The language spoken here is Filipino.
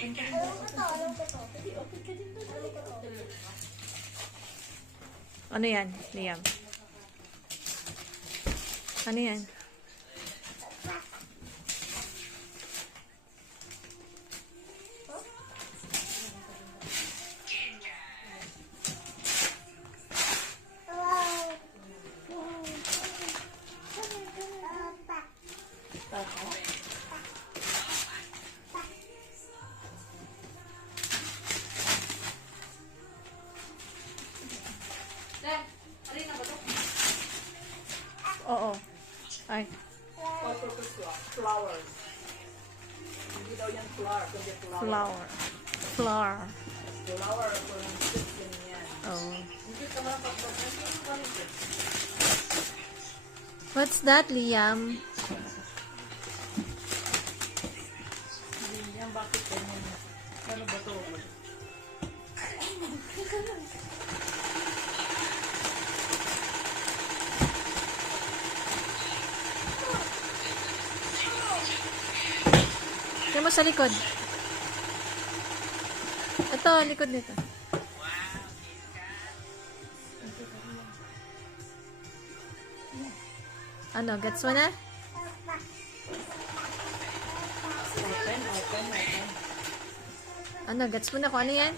Open ka rin. Alam ko to, alam ko to. Hindi, open ka din doon. Alam ko to. Ano yan, Liam? Ano yan? Wow. Dad, alin na ba ito? Oo. Ay. All-purpose flowers. Hindi daw yan flower, kundi flower. Flower. Flower. Flower, kung sit din yan. Oh. Hindi ka mga pag-pag-pag. What's that, Liam? Hindi yan, bakit ganyan? Ano ba ito? Tingnan mo sa likod. Ito, likod nito. Ano, gets mo na? Open. Ano, gets mo na kung ano yan?